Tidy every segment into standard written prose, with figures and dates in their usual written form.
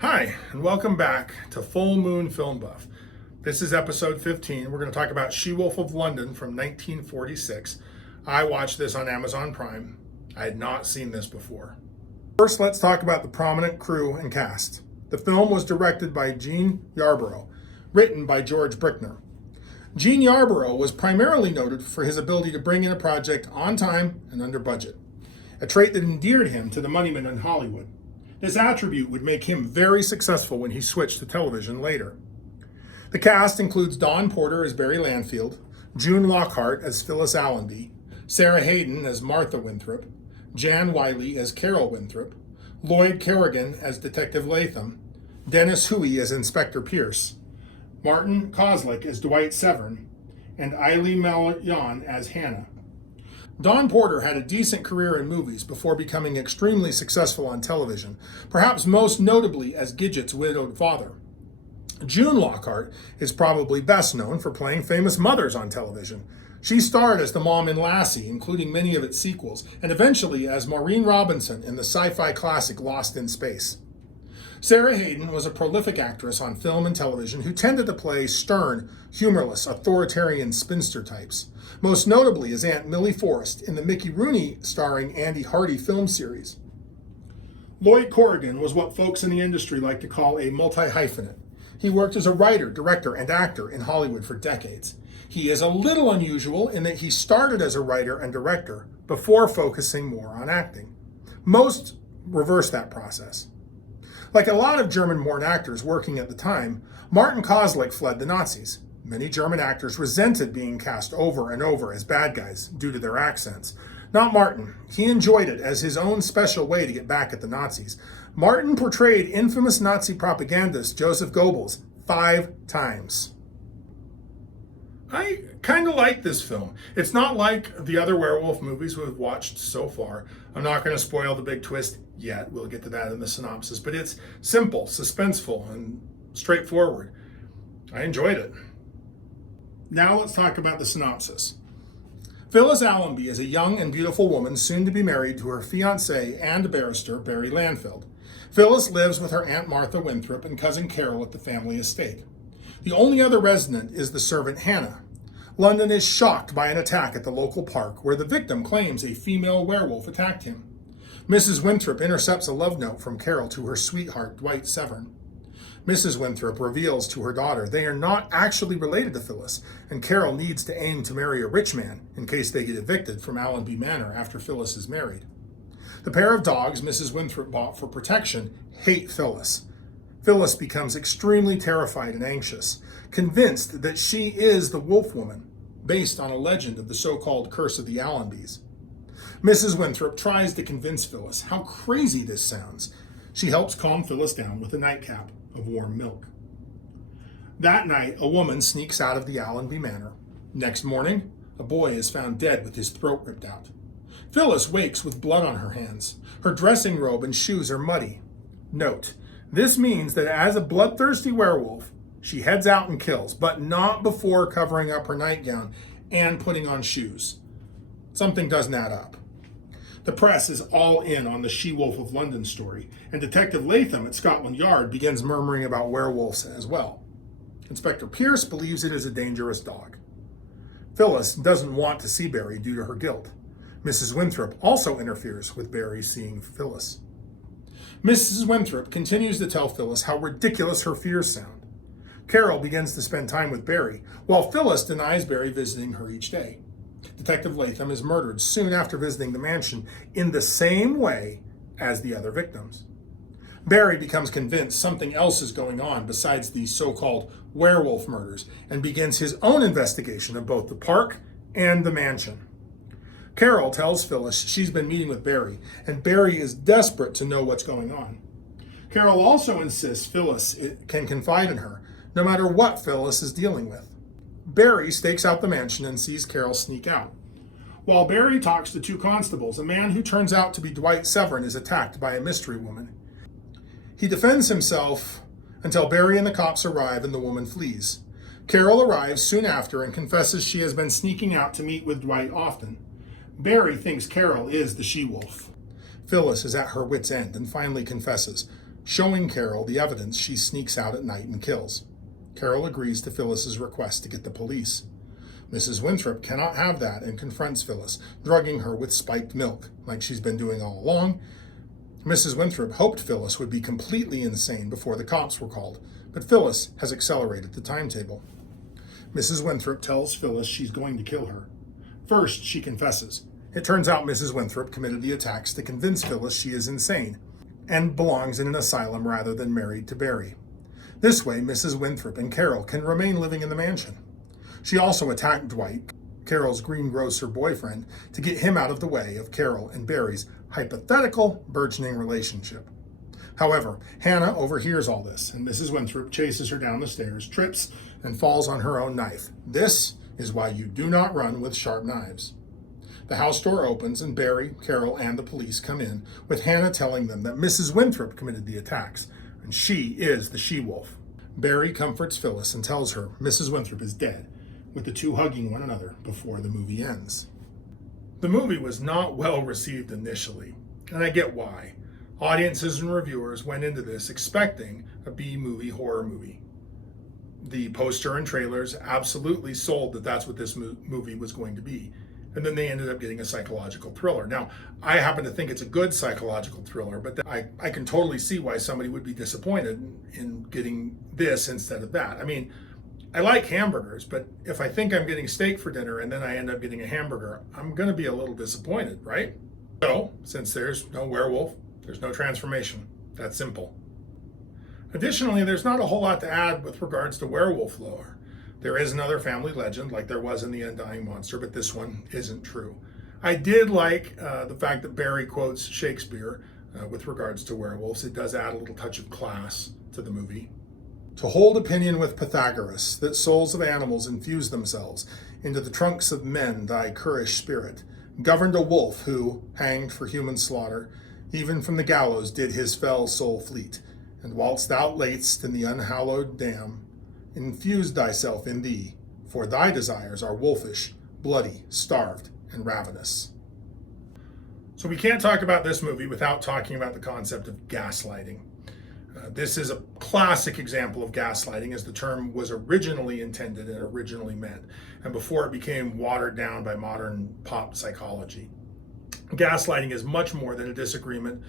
Hi, and welcome back to Full Moon Film Buff. This is episode 15. We're going to talk about She-Wolf of London from 1946. I watched this on Amazon Prime. I had not seen this before. First, let's talk about the prominent crew and cast. The film was directed by Gene Yarborough, written by George Brickner. Gene Yarborough was primarily noted for his ability to bring in a project on time and under budget, a trait that endeared him to the moneymen in Hollywood. This attribute would make him very successful when he switched to television later. The cast includes Dawn Porter as Barry Lanfield, June Lockhart as Phyllis Allenby, Sarah Hayden as Martha Winthrop, Jan Wiley as Carol Winthrop, Lloyd Kerrigan as Detective Latham, Dennis Huey as Inspector Pierce, Martin Kozlik as Dwight Severn, and Eiley Mellon as Hannah. Dawn Porter had a decent career in movies before becoming extremely successful on television, perhaps most notably as Gidget's widowed father. June Lockhart is probably best known for playing famous mothers on television. She starred as the mom in Lassie, including many of its sequels, and eventually as Maureen Robinson in the sci-fi classic Lost in Space. Sarah Hayden was a prolific actress on film and television who tended to play stern, humorless, authoritarian spinster types, most notably as Aunt Millie Forrest in the Mickey Rooney starring Andy Hardy film series. Lloyd Corrigan was what folks in the industry like to call a multi-hyphenate. He worked as a writer, director, and actor in Hollywood for decades. He is a little unusual in that he started as a writer and director before focusing more on acting. Most reverse that process. Like a lot of German-born actors working at the time, Martin Kozlik fled the Nazis. Many German actors resented being cast over and over as bad guys due to their accents. Not Martin. He enjoyed it as his own special way to get back at the Nazis. Martin portrayed infamous Nazi propagandist Joseph Goebbels 5 times. I kind of like this film. It's not like the other werewolf movies we've watched so far. I'm not going to spoil the big twist yet. We'll get to that in the synopsis. But it's simple, suspenseful, and straightforward. I enjoyed it. Now let's talk about the synopsis. Phyllis Allenby is a young and beautiful woman soon to be married to her fiancé and barrister, Barry Lanfield. Phyllis lives with her Aunt Martha Winthrop and cousin Carol at the family estate. The only other resident is the servant Hannah. London is shocked by an attack at the local park where the victim claims a female werewolf attacked him. Mrs. Winthrop intercepts a love note from Carol to her sweetheart, Dwight Severn. Mrs. Winthrop reveals to her daughter they are not actually related to Phyllis, and Carol needs to aim to marry a rich man in case they get evicted from Allenby Manor after Phyllis is married. The pair of dogs Mrs. Winthrop bought for protection hate Phyllis. Phyllis becomes extremely terrified and anxious, convinced that she is the wolf woman, based on a legend of the so-called curse of the Allenbys. Mrs. Winthrop tries to convince Phyllis how crazy this sounds. She helps calm Phyllis down with a nightcap of warm milk. That night, a woman sneaks out of the Allenby Manor. Next morning, a boy is found dead with his throat ripped out. Phyllis wakes with blood on her hands. Her dressing robe and shoes are muddy. Note, this means that as a bloodthirsty werewolf, she heads out and kills, but not before covering up her nightgown and putting on shoes. Something doesn't add up. The press is all in on the She-Wolf of London story, and Detective Latham at Scotland Yard begins murmuring about werewolves as well. Inspector Pierce believes it is a dangerous dog. Phyllis doesn't want to see Barry due to her guilt. Mrs. Winthrop also interferes with Barry seeing Phyllis. Mrs. Winthrop continues to tell Phyllis how ridiculous her fears sound. Carol begins to spend time with Barry, while Phyllis denies Barry visiting her each day. Detective Latham is murdered soon after visiting the mansion in the same way as the other victims. Barry becomes convinced something else is going on besides these so-called werewolf murders and begins his own investigation of both the park and the mansion. Carol tells Phyllis she's been meeting with Barry, and Barry is desperate to know what's going on. Carol also insists Phyllis can confide in her, no matter what Phyllis is dealing with. Barry stakes out the mansion and sees Carol sneak out. While Barry talks to 2 constables, a man who turns out to be Dwight Severn is attacked by a mystery woman. He defends himself until Barry and the cops arrive and the woman flees. Carol arrives soon after and confesses she has been sneaking out to meet with Dwight often. Barry thinks Carol is the she-wolf. Phyllis is at her wit's end and finally confesses. showing Carol the evidence she sneaks out at night and kills. Carol agrees to Phyllis's request to get the police. Mrs. Winthrop cannot have that and confronts Phyllis, drugging her with spiked milk, like she's been doing all along. Mrs. Winthrop hoped Phyllis would be completely insane before the cops were called, but Phyllis has accelerated the timetable. Mrs. Winthrop tells Phyllis she's going to kill her. First, she confesses. It turns out Mrs. Winthrop committed the attacks to convince Phyllis she is insane and belongs in an asylum rather than married to Barry. This way, Mrs. Winthrop and Carol can remain living in the mansion. She also attacked Dwight, Carol's greengrocer boyfriend, to get him out of the way of Carol and Barry's hypothetical burgeoning relationship. However, Hannah overhears all this, and Mrs. Winthrop chases her down the stairs, trips, and falls on her own knife. This is why you do not run with sharp knives. The house door opens, and Barry, Carol, and the police come in, with Hannah telling them that Mrs. Winthrop committed the attacks, and she is the she-wolf. Barry comforts Phyllis and tells her Mrs. Winthrop is dead, with the two hugging one another before the movie ends. The movie was not well received initially, and I get why. Audiences and reviewers went into this expecting a B-movie horror movie. The poster and trailers absolutely sold that that's what this movie was going to be. And then they ended up getting a psychological thriller. Now, I happen to think it's a good psychological thriller, but I can totally see why somebody would be disappointed in getting this instead of that. I mean, I like hamburgers, but if I think I'm getting steak for dinner and then I end up getting a hamburger, I'm going to be a little disappointed, right? So, since there's no werewolf, there's no transformation. That's simple. Additionally, there's not a whole lot to add with regards to werewolf lore. There is another family legend like there was in The Undying Monster, but this one isn't true. I did like the fact that Barry quotes Shakespeare with regards to werewolves. It does add a little touch of class to the movie. To hold opinion with Pythagoras, that souls of animals infuse themselves into the trunks of men, thy currish spirit, governed a wolf who, hanged for human slaughter, even from the gallows did his fell soul fleet, and whilst thou latest in the unhallowed dam, infused thyself in thee, for thy desires are wolfish, bloody, starved, and ravenous. So we can't talk about this movie without talking about the concept of gaslighting. This is a classic example of gaslighting as the term was originally intended and originally meant, and before it became watered down by modern pop psychology. Gaslighting is much more than a disagreement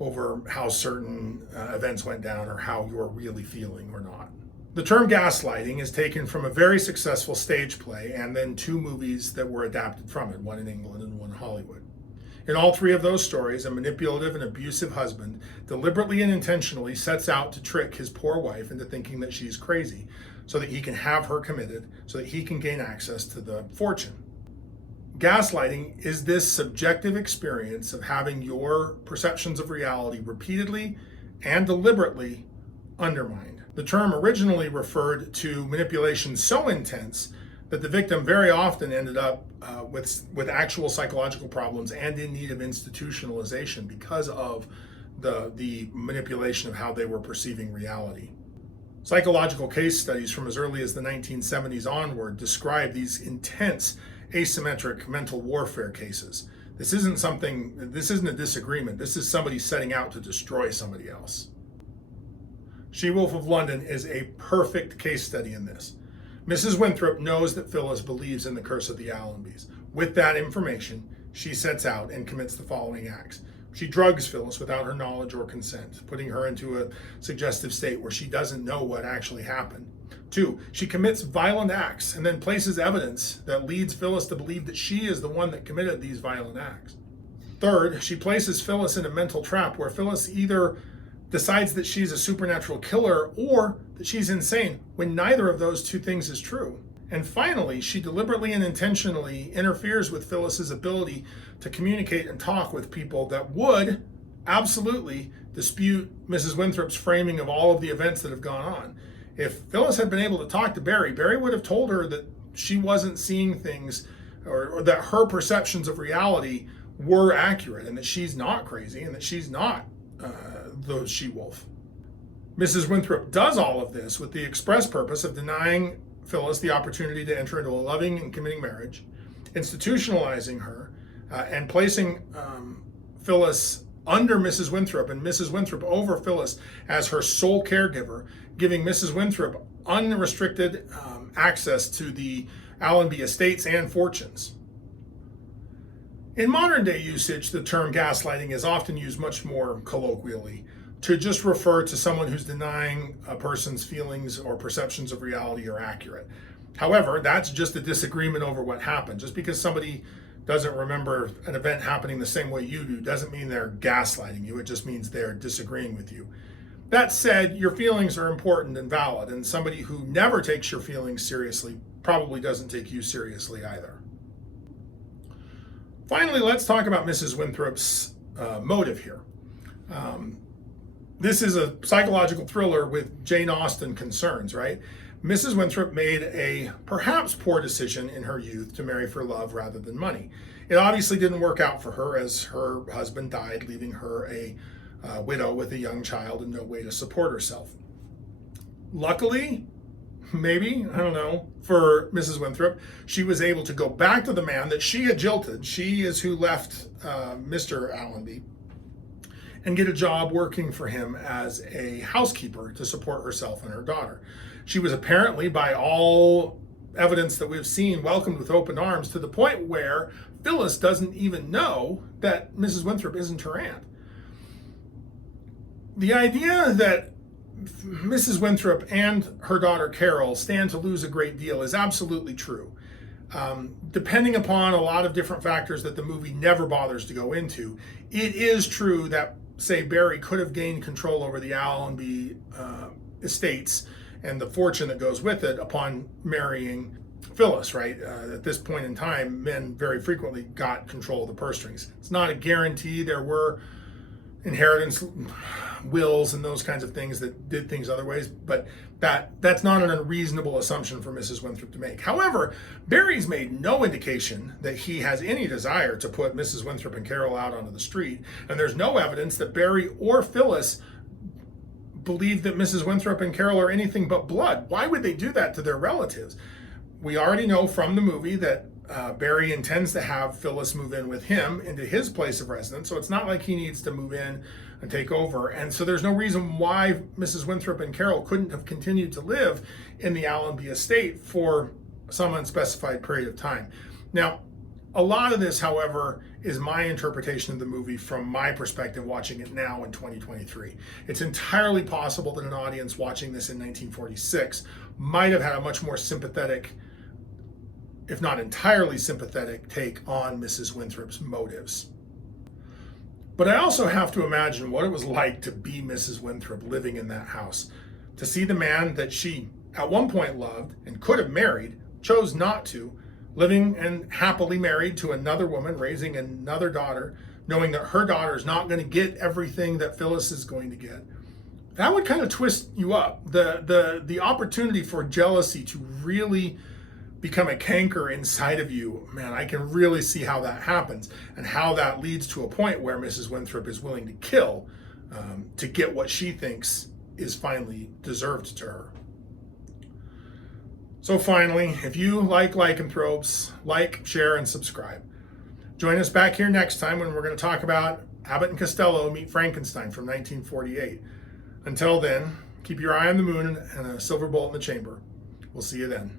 over how certain events went down or how you're really feeling or not. The term gaslighting is taken from a very successful stage play and then two movies that were adapted from it, one in England and one in Hollywood. In all three of those stories, a manipulative and abusive husband deliberately and intentionally sets out to trick his poor wife into thinking that she's crazy so that he can have her committed, so that he can gain access to the fortune. Gaslighting is this subjective experience of having your perceptions of reality repeatedly and deliberately undermined. The term originally referred to manipulation so intense that the victim very often ended up with actual psychological problems and in need of institutionalization because of the manipulation of how they were perceiving reality. Psychological case studies from as early as the 1970s onward describe these intense asymmetric mental warfare cases. This isn't a disagreement. This is somebody setting out to destroy somebody else. She-Wolf of London is a perfect case study in this. Mrs. Winthrop knows that Phyllis believes in the curse of the Allenbys. With that information, she sets out and commits the following acts. She drugs Phyllis without her knowledge or consent, putting her into a suggestive state where she doesn't know what actually happened. 2, she commits violent acts and then places evidence that leads Phyllis to believe that she is the one that committed these violent acts. 3rd, she places Phyllis in a mental trap where Phyllis either decides that she's a supernatural killer or that she's insane, when neither of those two things is true. And finally, she deliberately and intentionally interferes with Phyllis's ability to communicate and talk with people that would absolutely dispute Mrs. Winthrop's framing of all of the events that have gone on. If Phyllis had been able to talk to Barry, Barry would have told her that she wasn't seeing things or that her perceptions of reality were accurate and that she's not crazy and that she's not the she-wolf. Mrs. Winthrop does all of this with the express purpose of denying Phyllis the opportunity to enter into a loving and committing marriage, institutionalizing her, and placing Phyllis under Mrs. Winthrop and Mrs. Winthrop over Phyllis as her sole caregiver, giving Mrs. Winthrop unrestricted access to the Allenby estates and fortunes. In modern day usage, the term gaslighting is often used much more colloquially to just refer to someone who's denying a person's feelings or perceptions of reality are accurate. However, that's just a disagreement over what happened. Just because somebody doesn't remember an event happening the same way you do doesn't mean they're gaslighting you. It just means they're disagreeing with you. That said, your feelings are important and valid, and somebody who never takes your feelings seriously probably doesn't take you seriously either. Finally, let's talk about Mrs. Winthrop's motive here. This is a psychological thriller with Jane Austen concerns, right? Mrs. Winthrop made a perhaps poor decision in her youth to marry for love rather than money. It obviously didn't work out for her, as her husband died, leaving her a widow with a young child and no way to support herself. Luckily, maybe, I don't know, for Mrs. Winthrop, she was able to go back to the man that she had jilted. She is who left Mr. Allenby, and get a job working for him as a housekeeper to support herself and her daughter. She was apparently, by all evidence that we've seen, welcomed with open arms, to the point where Phyllis doesn't even know that Mrs. Winthrop isn't her aunt. The idea that Mrs. Winthrop and her daughter Carol stand to lose a great deal is absolutely true. Depending upon a lot of different factors that the movie never bothers to go into, it is true that, say, Barry could have gained control over the Allenby estates and the fortune that goes with it upon marrying Phyllis, right? At this point in time, men very frequently got control of the purse strings. It's not a guarantee. There were inheritance wills and those kinds of things that did things other ways, but that's not an unreasonable assumption for Mrs. Winthrop to make. However, Barry's made no indication that he has any desire to put Mrs. Winthrop and Carol out onto the street, and there's no evidence that Barry or Phyllis believe that Mrs. Winthrop and Carol are anything but blood. Why would they do that to their relatives? We already know from the movie that Barry intends to have Phyllis move in with him into his place of residence, so it's not like he needs to move in and take over. And so there's no reason why Mrs. Winthrop and Carol couldn't have continued to live in the Allenby estate for some unspecified period of time. Now, a lot of this, however, is my interpretation of the movie from my perspective watching it now in 2023. It's entirely possible that an audience watching this in 1946 might have had a much more sympathetic, if not entirely sympathetic, take on Mrs. Winthrop's motives. But I also have to imagine what it was like to be Mrs. Winthrop living in that house, to see the man that she at one point loved and could have married, chose not to, living and happily married to another woman, raising another daughter, knowing that her daughter is not going to get everything that Phyllis is going to get. That would kind of twist you up. The opportunity for jealousy to really become a canker inside of you, man, I can really see how that happens and how that leads to a point where Mrs. Winthrop is willing to kill to get what she thinks is finally deserved to her. So finally, if you like lycanthropes, like, share, and subscribe. Join us back here next time when we're going to talk about Abbott and Costello Meet Frankenstein from 1948. Until then, keep your eye on the moon and a silver bullet in the chamber. We'll see you then.